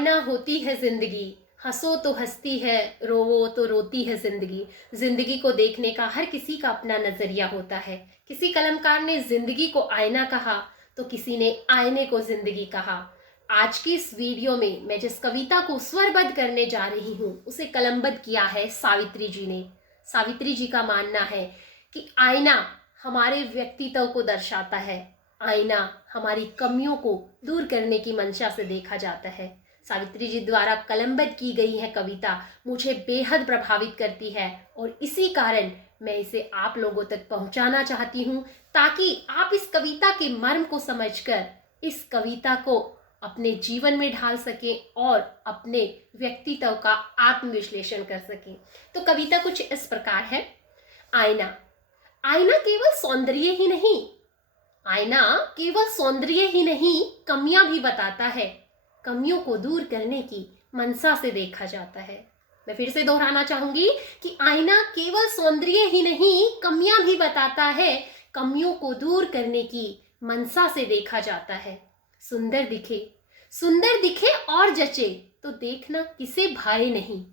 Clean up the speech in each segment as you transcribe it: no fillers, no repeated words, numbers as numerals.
आईना होती है जिंदगी, हंसो तो हंसती है, रोवो तो रोती है जिंदगी। जिंदगी को देखने का हर किसी का अपना नजरिया होता है। किसी कलमकार ने जिंदगी को आईना कहा तो किसी ने आईने को जिंदगी कहा। आज की इस वीडियो में मैं जिस कविता को स्वरबद्ध करने जा रही हूँ उसे कलमबद्ध किया है सावित्री जी ने। सावित्री जी का मानना है कि आईना हमारे व्यक्तित्व को दर्शाता है, आईना हमारी कमियों को दूर करने की मंशा से देखा जाता है। सावित्री जी द्वारा कलमबद्ध की गई है कविता मुझे बेहद प्रभावित करती है और इसी कारण मैं इसे आप लोगों तक पहुंचाना चाहती हूं ताकि आप इस कविता के मर्म को समझकर इस कविता को अपने जीवन में ढाल सकें और अपने व्यक्तित्व का आत्मविश्लेषण कर सकें। तो कविता कुछ इस प्रकार है। आईना। आईना केवल सौंदर्य ही नहीं, आईना केवल सौंदर्य ही नहीं कमियां भी बताता है। कमियों को दूर करने की मनसा से देखा जाता है। मैं फिर से दोहराना चाहूंगी कि आईना केवल सौंदर्य ही नहीं कमियां भी बताता है। कमियों को दूर करने की मनसा से देखा जाता है। सुंदर दिखे और जचे तो देखना किसे भाए नहीं।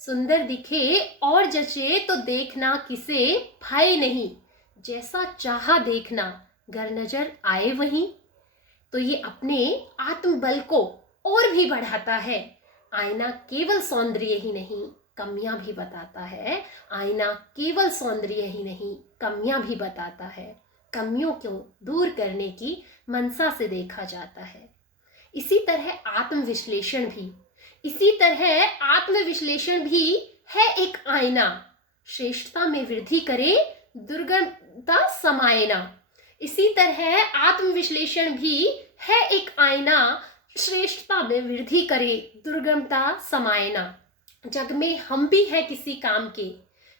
सुंदर दिखे और जचे तो देखना किसे भाए नहीं। जैसा चाहा देखना गर नजर आए वहीं। तो ये अपने आत्मबल को और भी बढ़ाता है। आईना केवल सौंदर्य ही नहीं कमियां भी बताता है। आईना केवल सौंदर्य ही नहीं कमियां भी बताता है। कमियों को दूर करने की मनसा से देखा जाता है। इसी तरह आत्मविश्लेषण भी है एक आईना। श्रेष्ठता में वृद्धि करे दुर्गमता समाये ना। इसी तरह आत्मविश्लेषण भी है एक आईना। श्रेष्ठता में वृद्धि करे दुर्गमता समाये ना। जग में हम भी है किसी काम के,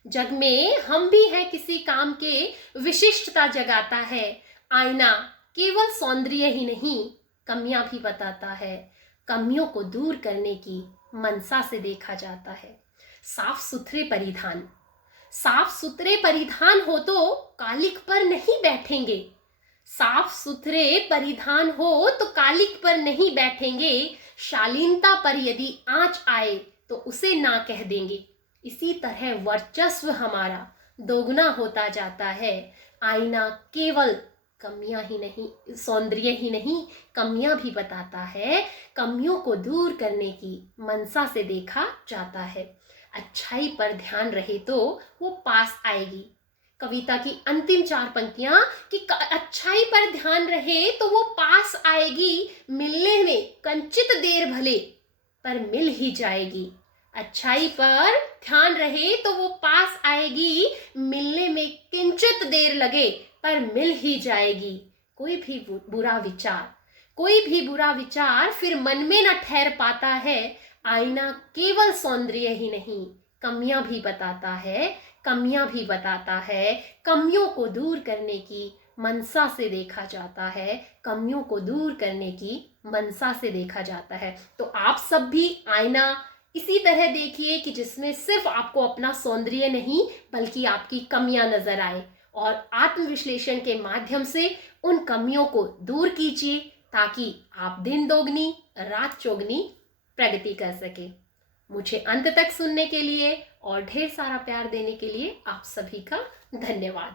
जग में हम भी है किसी काम के, विशिष्टता जगाता है। आईना केवल सौंदर्य ही नहीं कमियां भी बताता है। कमियों को दूर करने की मनसा से देखा जाता है। साफ सुथरे परिधान हो तो कालिक पर नहीं बैठेंगे। साफ सुथरे परिधान हो तो कालिक पर नहीं बैठेंगे। शालीनता पर यदि आंच आए तो उसे ना कह देंगे। इसी तरह वर्चस्व हमारा दोगुना होता जाता है। आईना केवल कमियां ही नहीं सौंदर्य ही नहीं कमियां भी बताता है। कमियों को दूर करने की मनसा से देखा जाता है। अच्छाई पर ध्यान रहे तो वो पास आएगी। कविता की अंतिम 4 पंक्तियां कि अच्छाई पर ध्यान रहे तो वो पास आएगी। मिलने में कंचित देर भले पर मिल ही जाएगी। अच्छाई पर ध्यान रहे तो वो पास आएगी। मिलने में किंचित देर लगे पर मिल ही जाएगी। कोई भी बुरा विचार फिर मन में न ठहर पाता है। आईना केवल सौंदर्य ही नहीं कमियां भी बताता है। कमियों को दूर करने की मनसा से देखा जाता है। तो आप सब भी आईना इसी तरह देखिए कि जिसमें सिर्फ आपको अपना सौंदर्य नहीं बल्कि आपकी कमियां नजर आए और आत्मविश्लेषण के माध्यम से उन कमियों को दूर कीजिए ताकि आप दिन दोगुनी रात चौगुनी प्रगति कर सके। मुझे अंत तक सुनने के लिए और ढेर सारा प्यार देने के लिए आप सभी का धन्यवाद।